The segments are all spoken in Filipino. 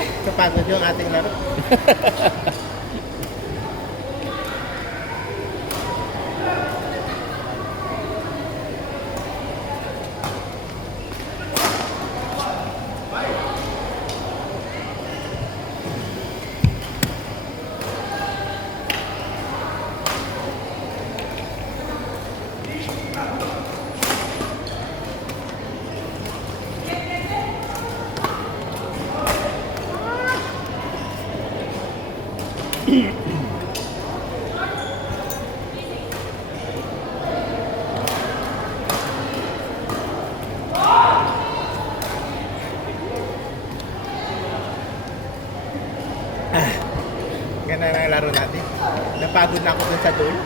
Napagod yung ating laro. Ganda na ang laro natin. Napagod na ako dun sa duel.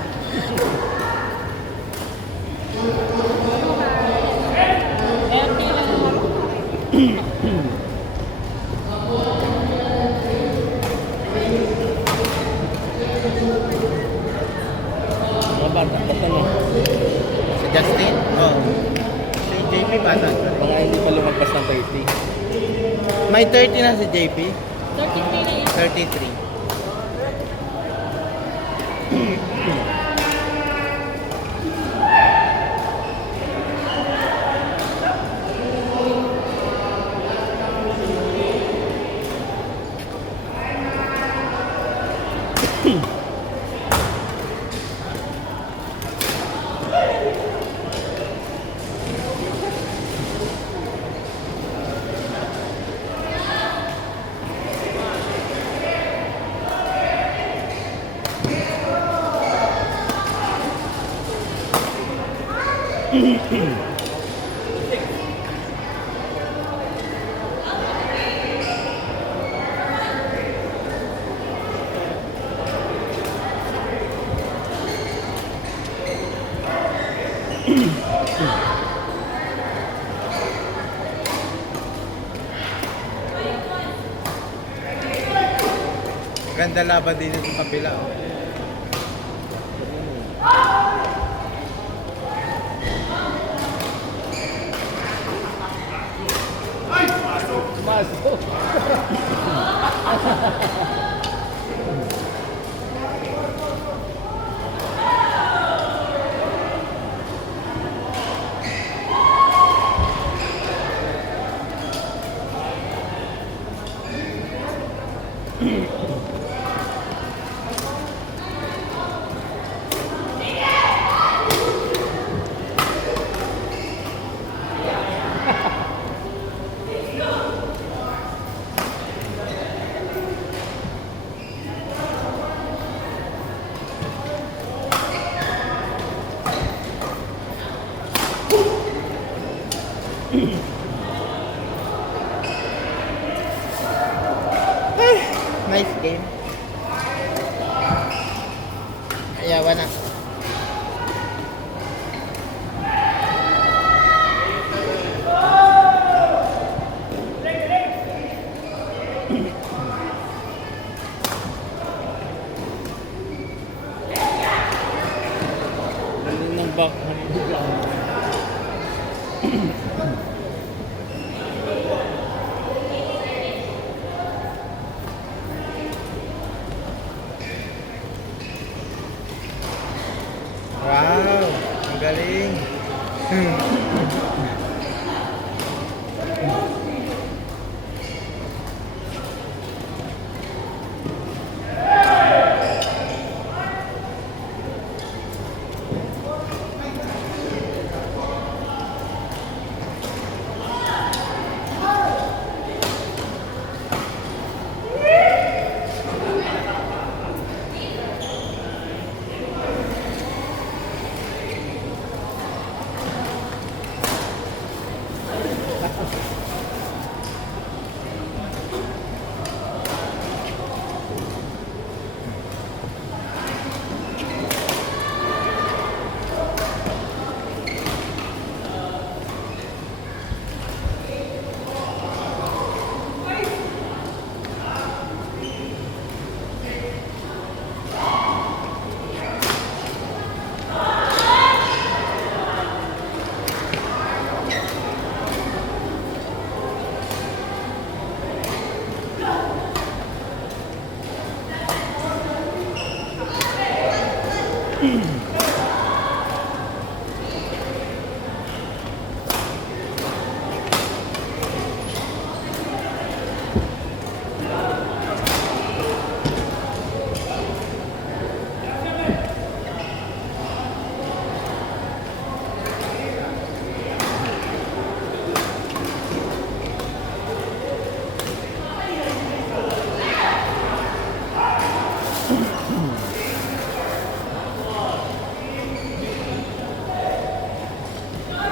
Mga bata, bata na. Si Justin? Oo. Si JP bata. Mga hindi pa lumagpas ng 30. May 30 na si JP. 33 na yun. 33. Ganda laban din sa kabila. Oh. Masok. Nice game. Ayawa na. Galing ng back.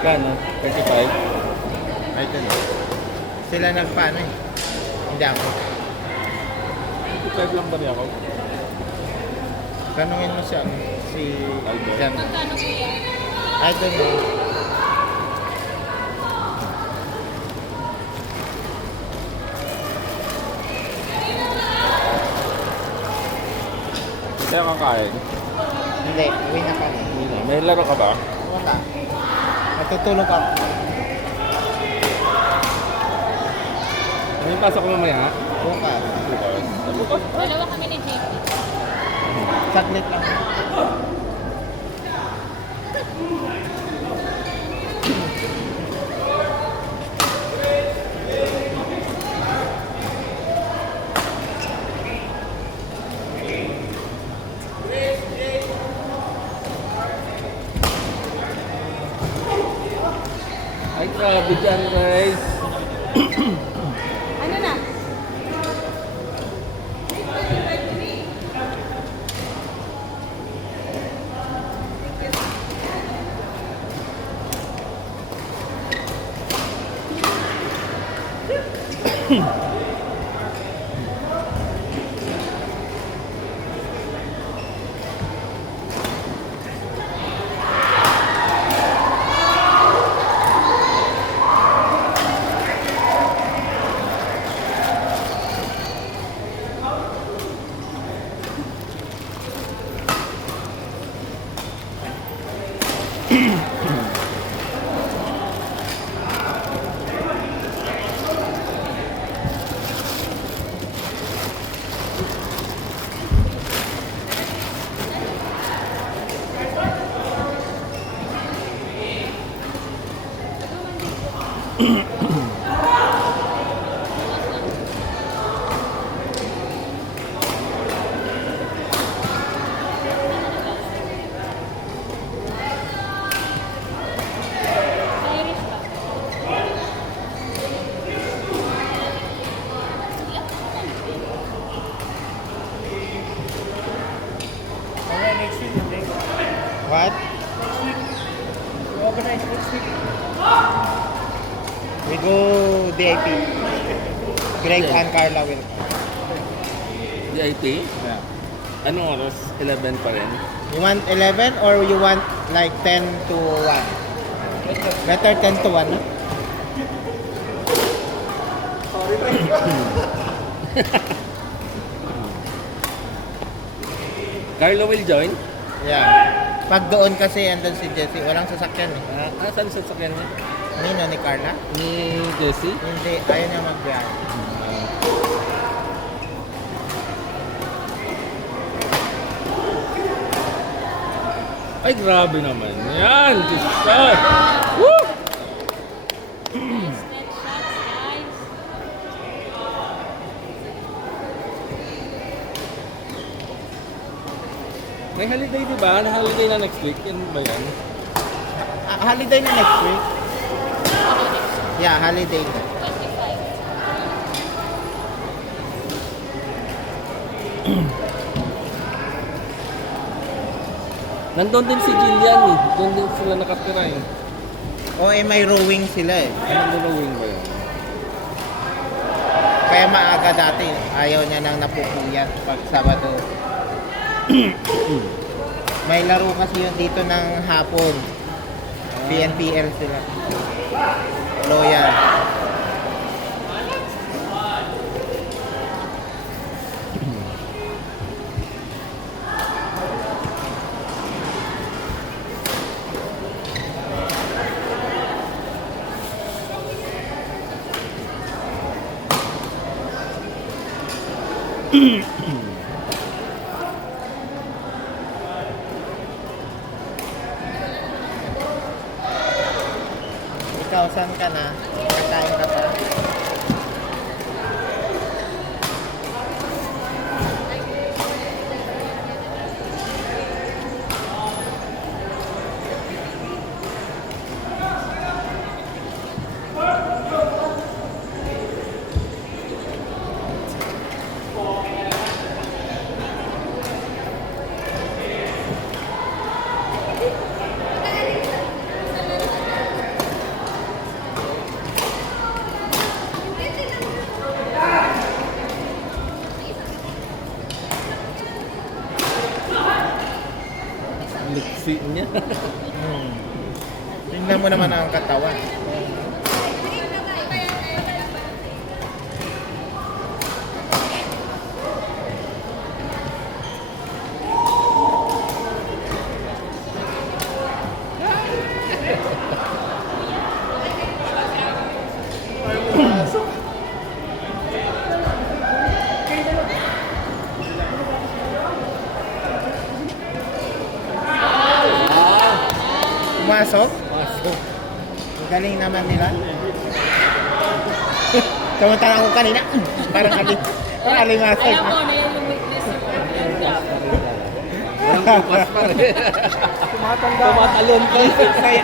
Kano? 35? Ay, ito na. Sila nagpaano eh. Hindi ako. 35 lang ba niya ako? Tanungin mo siya, si Albert. Jan. Magkano kuya? I don't know. Kaya kakain. Hindi, uwi na kami. May laro ka ba? Wala. Natutulog ako. Ano yung pasok ko mamaya? Bukas. Bukas? Dalawa kami ni JP. Saglit lang. Ay, grabe dyan, guys. Ano na? Irish ba? What? We go DIP. Greg and Carla will come. VIP? Yeah. Anong oras? 11 pa rin. You want 11 or you want like 10 to 1? Better 10 to 1, no? Carlo will join? Yeah. Pag doon kasi andun si Jessie, walang sasakyan eh. Saan sa sakyan niya? Nino ni Carla? Ni Jessie? Hindi, ayaw niya magbiyahe. Ay, grabe naman. Yan! Diyos ka! Woo! Instant shots, guys. May holiday, di ba? May holiday na next week. Yan ba yan? Holiday na next week? Yeah, holiday na. 25. Nandun din si Jillian eh. Doon din sila nakatira eh. O may rowing sila eh. Anong drawing ba yan? Kaya maaga dati, ayaw niya nang napupuyat pag Sabado. May laro kasi yun dito ng hapon. PNPL sila. Loyal. sexy niya. Tingnan mo naman ang katawan. Pumasok? Pasok. Ang galing naman nila. Samantala ako kanina, parang alimasag. Alam mo, na yan yung weakness mo. Walang kupas pa rin. Tumatalon pa. Saya.